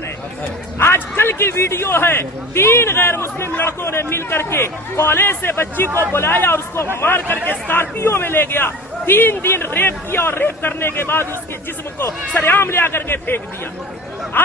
जा रहे हैं। आज कल की वीडियो है, 3 गैर मुस्लिम लड़कों ने मिल करके कॉलेज से बच्ची को बुलाया और उसको मार करके स्कॉर्पियो में ले गया। 3 दिन रेप किया और रेप करने के बाद उसके जिस्म को सरेआम ले आकर के फेंक दिया।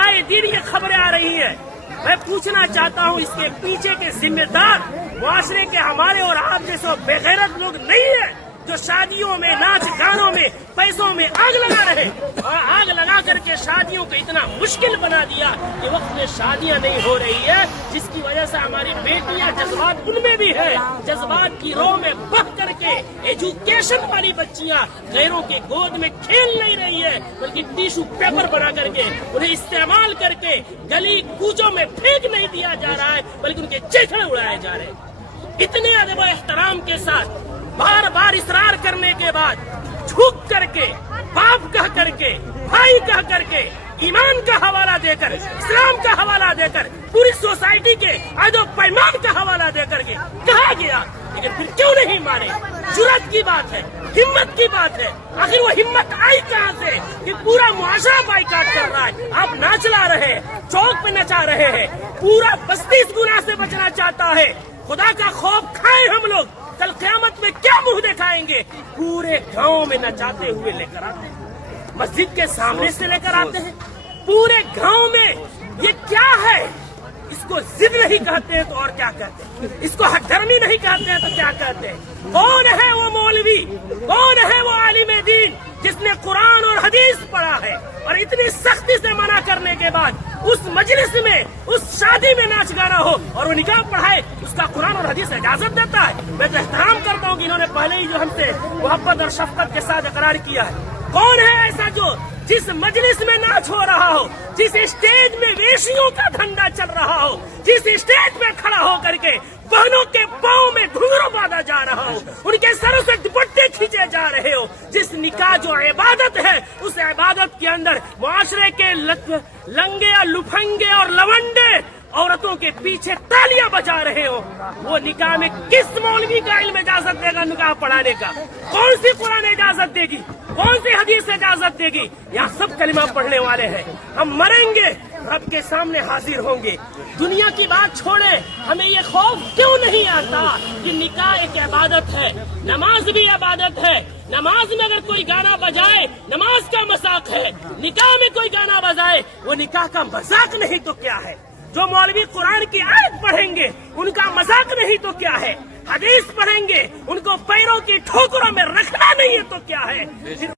आए दिन ये खबरें आ रही हैं। मैं पूछना चाहता हूँ, इसके पीछे के जिम्मेदार मुआशरे के हमारे और आप जैसे बेगैरत लोग नहीं है जो शादियों में, नाच गानों में, पैसों में आग लगा रहे और आग लगा करके शादियों को इतना मुश्किल बना दिया कि वक्त में शादियां नहीं हो रही है, जिसकी वजह से हमारी बेटियां, जज्बात उनमें भी है, जज्बात की रो में बह करके एजुकेशन वाली बच्चियां गैरों के गोद में खेल नहीं रही है, बल्कि टिश्यू पेपर बना करके उन्हें इस्तेमाल करके गली कूचों में फेंक नहीं दिया जा रहा है, बल्कि उनके चेहरे उड़ाए जा रहे हैं। इतने अदब और एहतराम के साथ बार बार इसरार करने के बाद झुक करके, बाप कह करके, भाई कह करके, ईमान का हवाला देकर, इस्लाम का हवाला देकर, पूरी सोसाइटी के अदब पैमान का हवाला देकर के कहा गया, लेकिन फिर क्यों नहीं माने? जुर्रत की बात है, हिम्मत की बात है। आखिर वो हिम्मत आई कहाँ से कि पूरा मुआशरा बाइकाट कर रहा है? आप नाच ला रहे हैं, चौक पे नचा रहे हैं, पूरा बस्ती इस गुनाह से बचना चाहता है। खुदा का खौफ खाए हम लोग, कल क़यामत में क्या मुंह दिखाएंगे? पूरे गांव में नचाते हुए लेकर आते हैं, मस्जिद के सामने से लेकर आते हैं, पूरे गांव में। ये क्या है? इसको जिद नहीं कहते हैं तो और क्या कहते हैं? इसको हकधर्मी नहीं कहते हैं तो क्या कहते हैं? कौन है वो मौलवी, कौन है वो आलिम दीन जिसने कुरान और हदीस पढ़ा है और इतनी सख्ती से मना करने के बाद उस मजलिस में, उस शादी में नाच गाना हो और वो निकाह पढ़ाए, उसका कुरान और हदीस इजाजत देता है? मैं तो एहतराम करता हूँ कि इन्होंने पहले ही जो हमसे मोहब्बत और शफकत के साथ इकरार किया है। कौन है ऐसा जो जिस मजलिस में नाच हो रहा हो, जिस स्टेज में वेशियों का धंधा चल रहा हो, जिस स्टेज में खड़ा हो करके बहनों के पाँव में घुंघरू बांधा जा रहा हो, उनके सरों से दुपट्टे खींचे जा रहे हो, जिस निकाह जो इबादत है उस इबादत के अंदर मुआशरे के लंगे या लुफंगे और लवंडे औरतों के पीछे तालियां बजा रहे हो, वो निकाह में किस मौलवी का इल्म इजाजत देगा निकाह पढ़ाने का? कौन सी कुरान इजाजत देगी? कौन सी हदीस इजाजत देगी? यहाँ सब कलिमा पढ़ने वाले हैं। हम मरेंगे, रब के सामने हाजिर होंगे। दुनिया की बात छोड़े, हमें ये खौफ क्यों नहीं आता कि निकाह एक इबादत है, नमाज भी इबादत है। नमाज में अगर कोई गाना बजाए, नमाज का मजाक है। निकाह में कोई गाना बजाए, वो निकाह का मजाक नहीं तो क्या है? जो मौलवी कुरान की आयत पढ़ेंगे उनका मजाक नहीं तो क्या है? हदीस पढ़ेंगे, उनको पैरों की ठोकरों में रखना नहीं है तो क्या है?